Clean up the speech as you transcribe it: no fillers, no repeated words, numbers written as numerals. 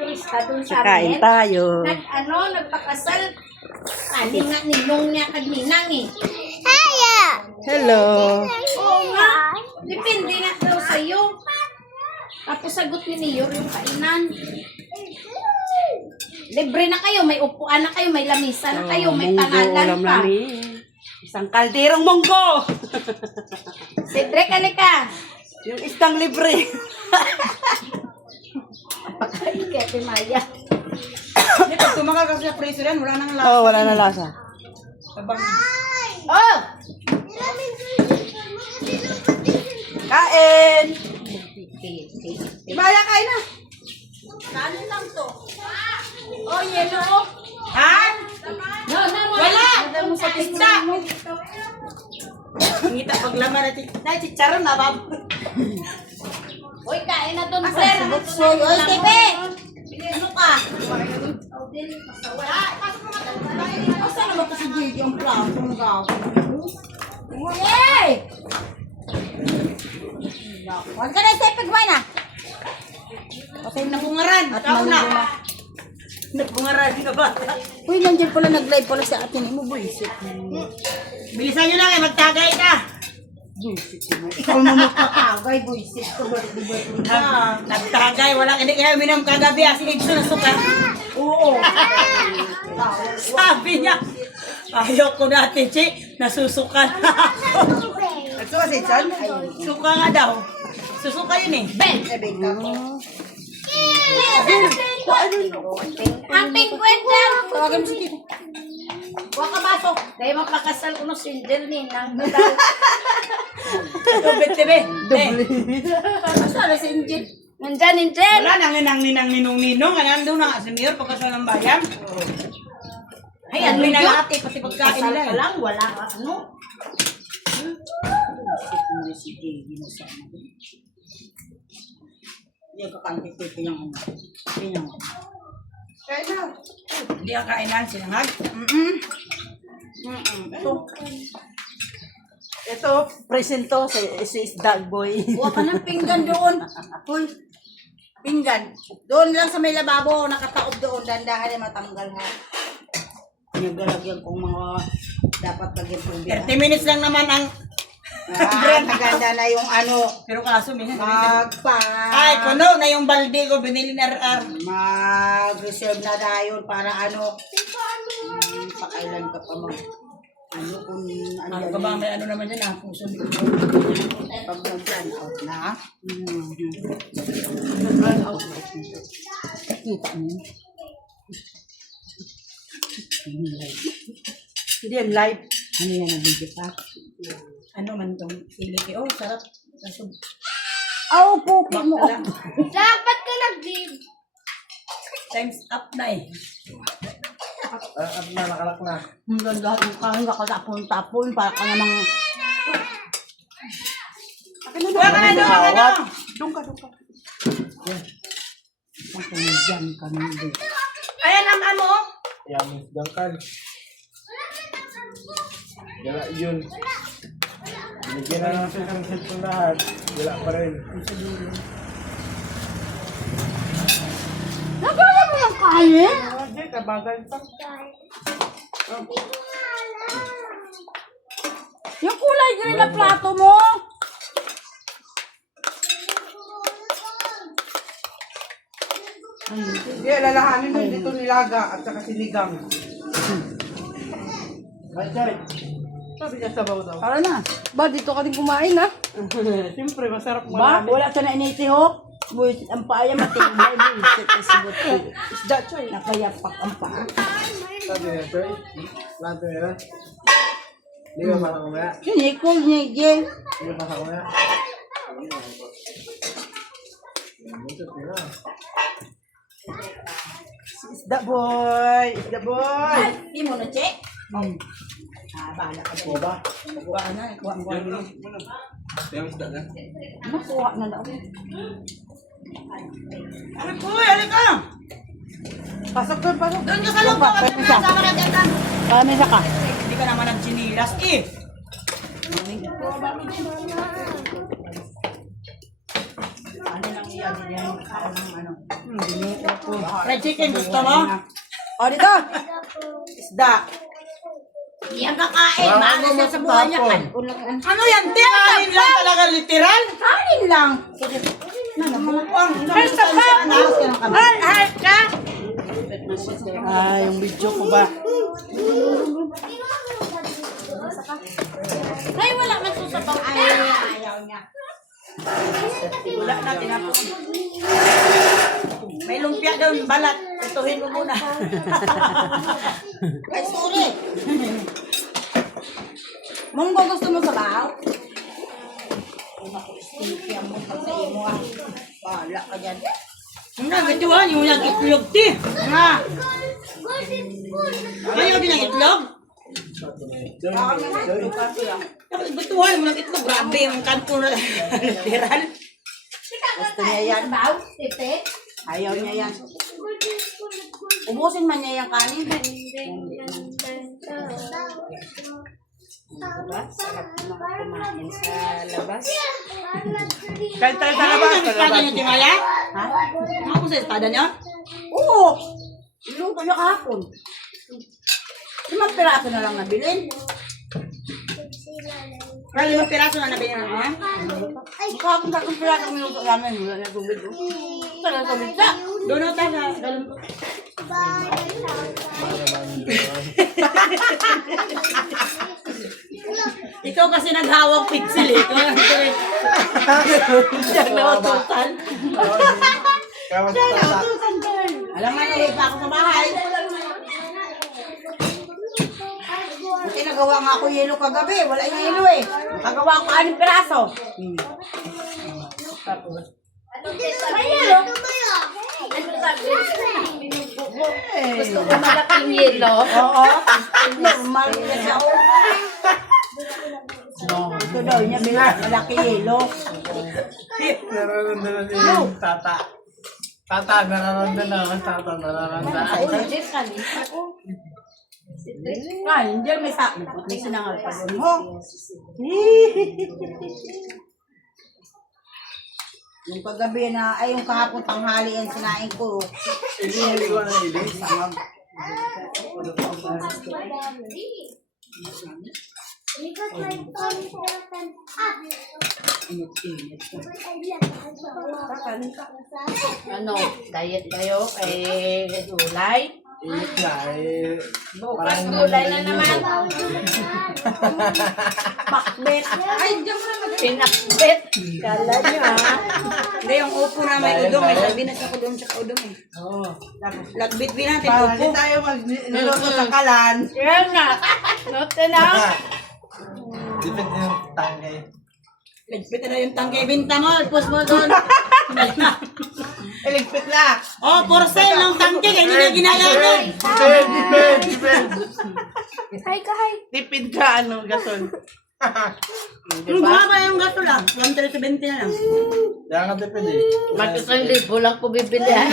turista doon sa Kain amin. tayo. Nagpakasal. Ani nga ninong niya kag ninang eh. Hello. Oo nga. Depende na daw sa'yo. Tapos sagot ni Mayor yung kainan. Libre na kayo, may upuan na kayo, may lamisa na kayo, may pangalan pa. Isang kalderong munggo. Cedric, ka. Yung isang libre. Pagkain kaya kay Maya. Hindi, pag tumakal kasi sa preso yan, wala nang lasa. Oo, wala na lasa. Sabang, Oh! Kain! Maya, kain na. Kanin lang to. Oh, yellow. Ha? No. Wala! Madam mo sa Pizza! Ngita paglaman na chicharon na, bab. Uy, kain na doon, Asa, sir. sa buksoy. Uy, Tepe! Ano ka? Asa naman kasi Gigi ang plato ng gawin? Hey! Huwag ka na sa ipagwa na. Kasi nabungaran. At ako na. Nabungaran ka ba? Uy, nandiyan pala nag-live pala sa atin. Mo, buisit. Bilisan nyo lang, magtagay ka. Ikaw mo magkakagay, buisit. Nagtagay, wala hindi kayo minam kagabi. Si Ibso na suka. Oo. Sabi niya, ayaw ko natin, Chi. Nasusuka na ako. Nagsuka si Chan? Suka nga daw. Susuka yun eh. Ben! Ang pingwin dyan! Tawagan mo si Tito. Huwag ka baso. Dahil mapakasal ko ng single ni nang medal. Dubit, tibe. Masala si Angel. Nandyan, Angel. Wala nang ninong-ninong. Nandun na nga si Mayor pagkasal ng bayan. Ay, ano na lahat eh. Pati pagkain Kasal nila ka eh. lang, wala ka. Ano? Hindi ang kakantik ko. Ito yung Kain na. Hindi ang kainan. Sinangag. Ito, presento si Isdag Boy. Huwag ka ng pinggan doon. Uy, pinggan. Doon lang sa may lababo, nakataob doon. Dandahan na matanggal ha. Naglalagyan kong mga dapat lagyan tubig. 30 minutes lang naman ang naganda na yung ano. Pero kaso, ay, puno na yung balde ko, binili na RR. Mag-reserve na dayon para ano. Pakailan ka pa mag ano kung ano ka ba, may ano naman yan puso dito. Pag nag-run out na. Nag-run out na. Kita mo. Hindi yan live. Ano yan ang video pa? Ano man itong siliki? Oh, sarap. Kaso, Puki mo. bakla. Dapat ka nag-give. Times up na eh. At na, nakalak na. Ang ganda yung kain ka tapon-tapon para ka namang... Huwag ka na doon, ano? Doon ka. Diyan ka nandun. Ayan ang ano. Yamis dangkal. Wala yun. Binigyan na lang siya ng cellphone lahat. Wala pa rin. Nagala mo yung kain? Hindi, kabagal pa. Yung kulay green na plato mo. Hindi, lalahanin mo dito nilaga at saka sinigang. Sabi niya sabaw daw. Tara na. Ba, dito ka din kumain ha? Siyempre, masarap Ba, marami. wala sa na initihok. Buisit ang paya matibay. Buisit ang sibuti. Isda, Choy. Nakayapak ang paa. Sabi niya, Choy. Lato niya na. Hindi ka pa kumaya. Sinikol niya, Jay. Hindi ka pa kumaya. Buntot niya na. Isda boy. Isda boy. Hindi mo na check. Bahala ka O ba? Kuha na. Kuha mo. Yamis da na. Nakuha na daw. Ay, puy, halika. Pasok doon, pasok. Doon ka sa loob. Sama ka dyan. Palamisa ka. Hindi ka naman nag-chinilas eh. Ano lang iyan yan? Ako ng ano. Fried chicken, gusto mo? O, dito. Isda. Yan kakain. Bago mo sa buhay niya. Ano yan? Kanin lang talaga, literal? Kanin lang. Ay, sabaw. Ay, ka. Yung video ko ba? Ay, wala man susabaw. Ayaw niya. Wala na, tinapos. May lumpia daw yung balat. Ituhin mo muna. Ay, sorry. Munggo, gusto mo sabaw? Ako, stinky ang munggo sa imo ah. Bahala ka dyan. Nga, gatuhan yung nag-itlog ti. Nga. Ayaw din ang itlog? Gatuhan mo nag-itlog. Grabe yung kanto na literal. Gusto niya yan. Sabaw, tete. Ayaw niya yan. Ubusin man niya yung kanin. Sarap naman kumain sa labas. Kahit tayo sa labas. Ano yung espada niyo, Timaya? Ha? Ano sa espada niyo? Oo. Iluto niyo kahapon. 5 piraso na lang nabilin. Kaya 5 piraso na nabilin na naman? Kahapon 3 piraso ang minuto namin. Wala na tubig. Wala na tubig ka. Doon na tayo sa galon ko. Ikaw kasi naghawak pixel eh. Siya nautusan. Alam nga, uwi pa ako sa bahay. Buti nagawa nga ako yelo kagabi. Wala yung yelo eh. Nakagawa ako 6 piraso. Ano sabi? Gusto ko malaking yelo. Oo. Normal na siya. Ito daw niya bilang malaki yelo. Nararamdaman niya yung tata. Tata, nararamdaman. Tata, nararamdaman. Order ka ni. Ay, hindi may sakit. May sinangal pa doon mo. Yung kagabi na, ay yung kahapon tanghali ang sinain ko. Hindi ko na ilis. Ano, diet kayo kay gulay? Init na eh. Bukas gulay na naman. Pakbet. Ay, diyan mo naman. Pinakbet. Kala niyo ha. Hindi, yung upo na may udong. May sabi na sa udong tsaka udong eh. Oo. Lagbit din natin Para upo. hindi tayo magniluto sa kalan. Yan na. Note na. Depende yung tangay. Lagbit na yung tangkay binta mo. Post mo doon. Iligpit lang. Oh, for sale ng tangkay. Hindi na ginagamit. Depende. Hi ka, hi. Tipid ka, gasol. Yung baba yung gato lang. 170 na lang. Kaya nga depende. Mag-1,000 lang po bibili ha.